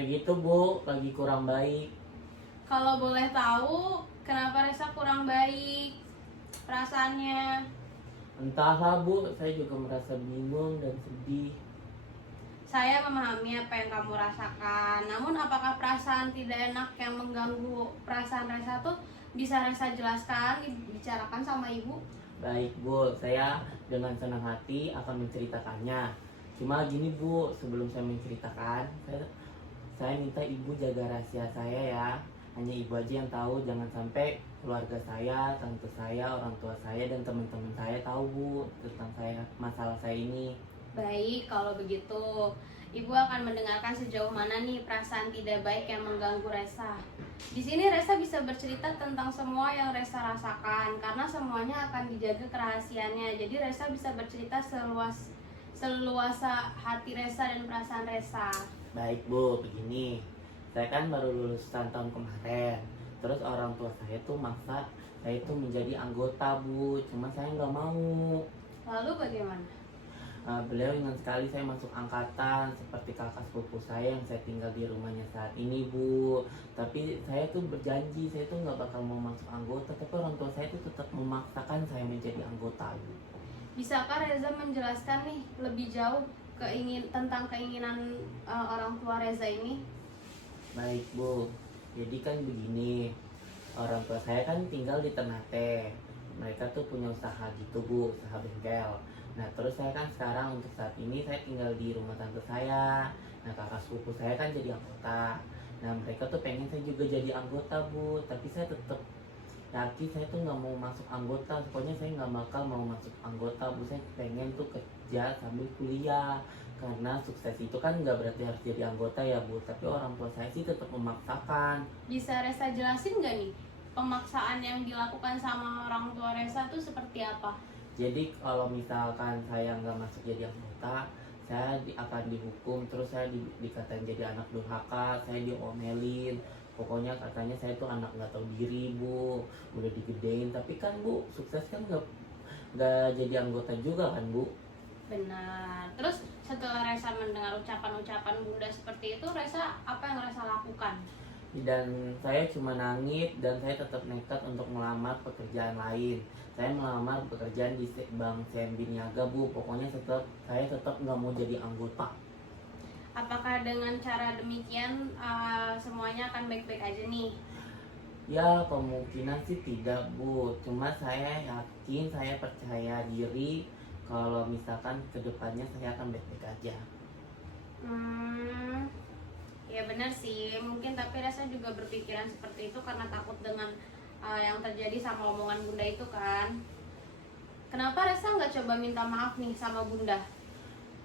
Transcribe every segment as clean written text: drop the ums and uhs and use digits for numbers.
kayak gitu Bu, lagi kurang baik. Kalau boleh tahu, kenapa Resa kurang baik perasaannya? Entahlah Bu, saya juga merasa bingung dan sedih. Saya memahami apa yang kamu rasakan. Namun apakah perasaan tidak enak yang mengganggu perasaan Resa tuh bisa Resa jelaskan, dibicarakan sama ibu? Baik Bu, saya dengan senang hati akan menceritakannya. Cuma gini Bu, sebelum saya menceritakan, saya minta Ibu jaga rahasia saya ya. Hanya Ibu aja yang tahu, jangan sampai keluarga saya, tante saya, orang tua saya, dan teman-teman saya tahu Bu tentang masalah saya ini. Baik, kalau begitu Ibu akan mendengarkan sejauh mana nih perasaan tidak baik yang mengganggu Resa. Di sini Resa bisa bercerita tentang semua yang Resa rasakan karena semuanya akan dijaga kerahasiaannya. Jadi Resa bisa bercerita seluasa hati Resa dan perasaan Resa. Baik Bu, begini. Saya kan baru lulusan tahun kemarin. Terus orang tua saya tuh maksa saya tuh menjadi anggota Bu. Cuma saya nggak mau. Lalu bagaimana? Beliau ingin sekali saya masuk angkatan seperti kakak sepupu saya yang saya tinggal di rumahnya saat ini Bu. Tapi saya tuh berjanji saya tuh nggak bakal mau masuk anggota. Tapi orang tua saya tuh tetap memaksakan saya menjadi anggota Bu. Bisakah Reza menjelaskan nih lebih jauh tentang keinginan orang tua Reza ini? Baik Bu, jadi kan begini, orang tua saya kan tinggal di Ternate. Mereka tuh punya usaha gitu Bu, usaha bengkel. Nah terus saya kan sekarang untuk saat ini saya tinggal di rumah tante saya. Nah kakak sepupu saya kan jadi anggota. Nah mereka tuh pengen saya juga jadi anggota Bu, tapi saya tetap yakin saya tuh nggak mau masuk anggota. Pokoknya saya nggak bakal mau masuk anggota Bu. Saya pengen tuh kerja sambil kuliah. Karena sukses itu kan nggak berarti harus jadi anggota ya Bu. Tapi orang tua saya sih tetap memaksakan. Bisa Reza jelasin nggak nih pemaksaan yang dilakukan sama orang tua Reza tuh seperti apa? Jadi kalau misalkan saya nggak masuk jadi anggota, saya akan dihukum. Terus saya dikatain jadi anak durhaka, saya diomelin. Pokoknya katanya saya tuh anak nggak tahu diri Bu, udah digedein. Tapi kan Bu, sukses kan nggak jadi anggota juga kan Bu. Benar. Terus setelah Reza mendengar ucapan-ucapan bunda seperti itu, Reza apa yang Reza lakukan? Dan saya cuma nangis dan saya tetap nekat untuk melamar pekerjaan lain. Saya melamar pekerjaan di Bank CMB Niaga Bu. Pokoknya saya tetap nggak mau jadi anggota. Apakah dengan cara demikian semuanya akan baik-baik aja nih? Ya kemungkinan sih tidak Bu. Cuma saya yakin, saya percaya diri kalau misalkan kedepannya saya akan baik-baik aja. Ya benar sih, mungkin tapi Reza juga berpikiran seperti itu karena takut dengan yang terjadi sama omongan bunda itu kan. Kenapa Reza nggak coba minta maaf nih sama bunda?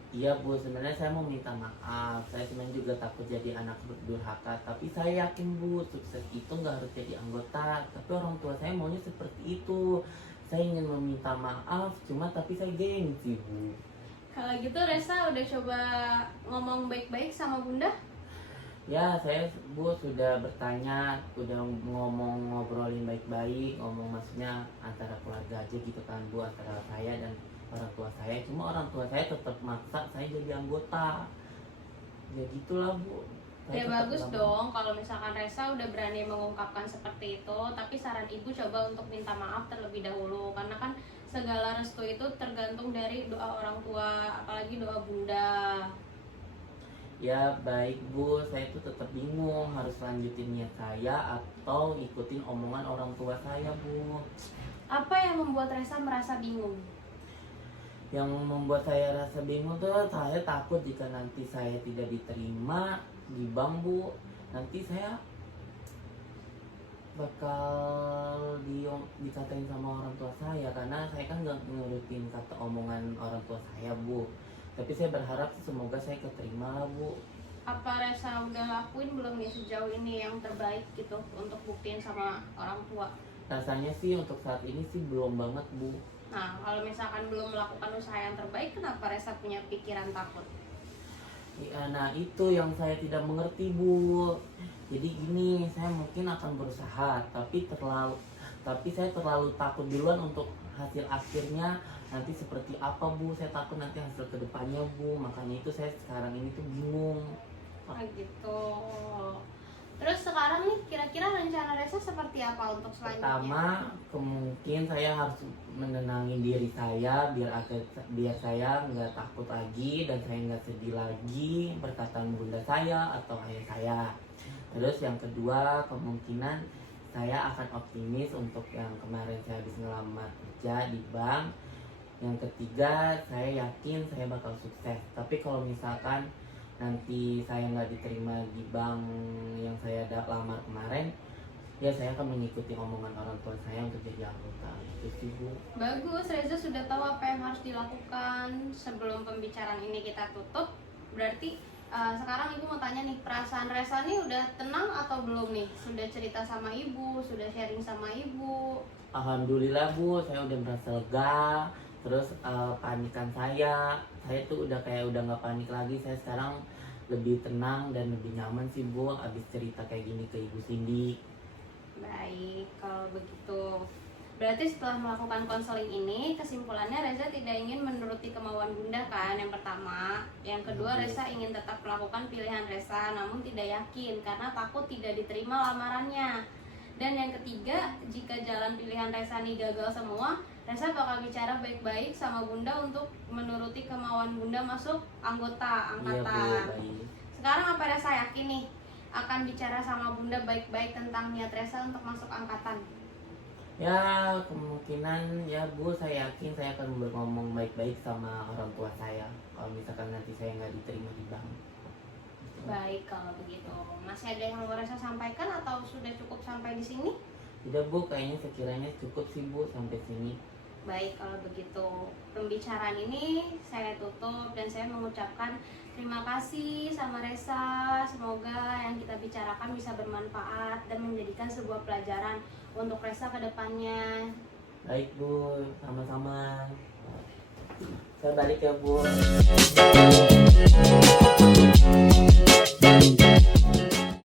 Iya Bu, sebenarnya saya mau minta maaf. Saya sebenarnya juga takut jadi anak durhaka. Tapi saya yakin Bu, sukses itu nggak harus jadi anggota. Tapi orang tua saya maunya seperti itu. Saya ingin meminta maaf, cuma tapi saya gengsi Bu. Kalau gitu Reza udah coba ngomong baik-baik sama bunda? Ya, saya Bu sudah bertanya, udah ngobrolin baik-baik, ngomong maksudnya antara keluarga aja gitu kan Bu, antara saya dan orang tua saya. Cuma orang tua saya tetap maksa saya jadi anggota. Ya gitulah Bu. Ya bagus dong kalau misalkan Reza udah berani mengungkapkan seperti itu. Tapi saran ibu coba untuk minta maaf terlebih dahulu. Karena kan segala restu itu tergantung dari doa orang tua, apalagi doa bunda. Ya baik Bu, saya tuh tetap bingung harus lanjutin niat saya atau ikutin omongan orang tua saya Bu. Apa yang membuat Reza merasa bingung? Yang membuat saya rasa bingung tuh saya takut jika nanti saya tidak diterima di bank Bu. Nanti saya bakal dikatain sama orang tua saya karena saya kan nggak nurutin kata omongan orang tua saya Bu. Tapi saya berharap semoga saya keterima lah Bu. Apa Reza udah lakuin belum nih sejauh ini yang terbaik gitu untuk buktiin sama orang tua? Rasanya sih untuk saat ini sih belum banget Bu. Nah, kalau misalkan belum melakukan usaha yang terbaik, kenapa Reza punya pikiran takut? Ya, nah itu yang saya tidak mengerti Bu. Jadi gini, saya mungkin akan berusaha, tapi saya terlalu takut duluan untuk hasil akhirnya nanti seperti apa Bu. Saya takut nanti hasil kedepannya Bu. Makanya itu saya sekarang ini tuh bingung. Oh, gitu. Terus sekarang nih kira-kira rencana Reza seperti apa untuk selanjutnya? Pertama, kemungkinan saya harus menenangin diri saya biar saya nggak takut lagi dan saya nggak sedih lagi perkataan bunda saya atau ayah saya. Terus yang kedua, kemungkinan saya akan optimis untuk yang kemarin saya habis ngelamar kerja di bank. Yang ketiga, saya yakin saya bakal sukses. Tapi kalau misalkan nanti saya nggak diterima di bank yang saya lamar kemarin, ya saya akan mengikuti omongan orang tua saya untuk jadi anggota. Itu sih Bu. Bagus, Reza sudah tahu apa yang harus dilakukan. Sebelum pembicaraan ini kita tutup, berarti sekarang ibu mau tanya nih, perasaan Reza nih udah tenang atau belum nih? Sudah cerita sama ibu, sudah sharing sama ibu? Alhamdulillah Bu, saya udah merasa lega. Terus panikan saya tuh udah nggak panik lagi. Saya sekarang lebih tenang dan lebih nyaman sih Bu, abis cerita kayak gini ke Ibu Cindy. Baik, kalau begitu berarti setelah melakukan konseling ini, kesimpulannya Reza tidak ingin menuruti kemauan bunda kan, yang pertama. Yang kedua, Reza ingin tetap melakukan pilihan Reza, namun tidak yakin karena takut tidak diterima lamarannya. Dan yang ketiga, jika jalan pilihan Reza ini gagal semua, Reza bakal bicara baik-baik sama bunda untuk menuruti kemauan bunda masuk anggota Iya Bu, angkatan. baik. Sekarang apa Reza yakin nih akan bicara sama bunda baik-baik tentang niat Reza untuk masuk angkatan? Ya kemungkinan ya Bu, saya yakin saya akan ngomong baik-baik sama orang tua saya kalau misalkan nanti saya nggak diterima di bank. Baik, kalau begitu masih ada yang mau Reza sampaikan atau sudah cukup sampai di sini? Tidak Bu, kayaknya sekiranya cukup sih Bu sampai sini. Baik, kalau begitu pembicaraan ini saya tutup dan saya mengucapkan terima kasih sama Reza. Semoga yang kita bicarakan bisa bermanfaat dan menjadikan sebuah pelajaran untuk Reza ke depannya. Baik Bu, sama-sama. Saya balik ya Bu.